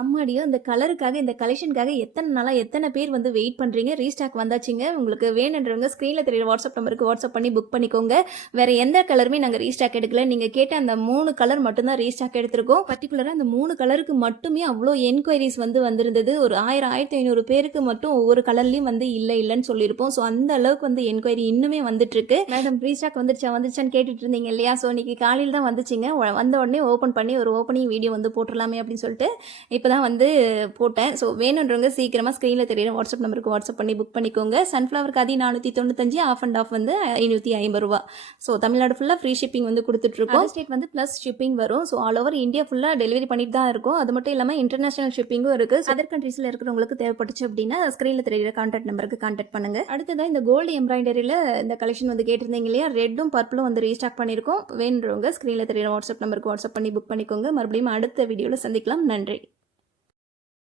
அம்மாடியோ இந்த கலருக்காக இந்த கலெக்ஷனுக்காக எத்தனை நாளாக எத்தனை பேர் வந்து வெயிட் பண்ணுறீங்க ரீஸ்டாக் வந்தாச்சுங்க. உங்களுக்கு வேணுன்றவங்க ஸ்க்ரீனில் தெரியுற வாட்ஸ்அப் நம்பருக்கு வாட்ஸ்அப் பண்ணி புக் பண்ணிக்கோங்க. வேறு எந்த கலருமே நாங்கள் ரீஸ்டாக் எடுக்கல. நீங்கள் கேட்ட அந்த மூணு கலர் மட்டும்தான் ரீஸ்டாக் எடுத்திருக்கோம். பர்டிகுலராக அந்த மூணு கலருக்கு மட்டுமே அவ்வளோ என்கொயரிஸ் வந்து வந்திருந்தது. ஒரு ஆயிரம் ஆயிரத்தி ஐநூறு பேருக்கு மட்டும் ஒவ்வொரு கலர்லையும் வந்து இல்லை இல்லைன்னு சொல்லியிருப்போம். ஸோ அந்த அளவுக்கு வந்து என்கொயரி இன்னுமே வந்துட்டுருக்கு. மேடம் ரீஸ்டாக் வந்துருச்சா வந்துருச்சான்னு கேட்டுட்டு இருந்தீங்க இல்லையா? ஸோ இன்னைக்கு காலையில் தான் வந்துச்சுங்க. வந்த உடனே ஓப்பன் பண்ணி ஒரு ஓப்பனிங் வீடியோ வந்து போட்டுடலாமே அப்படின்னு சொல்லிட்டு இப்போ தான் வந்து போட்டேன். ஸோ வேணுன்றவங்க சீக்கிரமாக ஸ்க்ரீனில் தெரியுற வாட்ஸ்அப் நம்பருக்கு வாட்ஸ்அப் பண்ணி புக் பண்ணிக்கோங்க. சன்ஃப்ளவருக்கு அதி நானூற்றி தொண்ணூத்தஞ்சு ஆஃப் அண்ட் ஆஃப் வந்து ஐநூற்றி ஐம்பது ரூபா. ஸோ தமிழ்நாடு ஃபுல்லாக ஃப்ரீ ஷிப்பிங் வந்து கொடுத்துட்ருக்கோம். ஸ்டேட் வந்து ப்ளஸ் ஷிப்பிங் வரும். ஸோ ஆல் ஓவர் இந்தியா ஃபுல்லாக டெலிவரி பண்ணிட்டு தான் இருக்கும். அது மட்டும் இல்லாமல் இன்டர்நேஷனல் ஷிப்பிங்கும் இருக்குது அதர் கண்ட்ரீஸில் இருக்கிறவங்களுக்கு தேவைப்பட்டுச்சு அப்படின்னா ஸ்க்ரீனில் தெரியுற கான்டாக்ட் நம்பருக்கு கான்டாக்ட் பண்ணுங்கள் அடுத்ததான் இந்த கோல்டு எம்ப்ராய்டரியில் இந்த கலெக்ஷன் வந்து கேட்டிருந்தீங்க இல்லையா? ரெட்டும் பர்பிளும் வந்து ரீஸ்டாக் பண்ணியிருக்கோம். வேணுன்றவங்க ஸ்க்ரீனில் தெரியுற வாட்ஸ்அப் நம்பருக்கு வாட்ஸ்அப் பண்ணி புக் பண்ணிக்கோங்க. மறுபடியும் அடுத்த வீடியோவில் சந்திக்கலாம். நன்றி.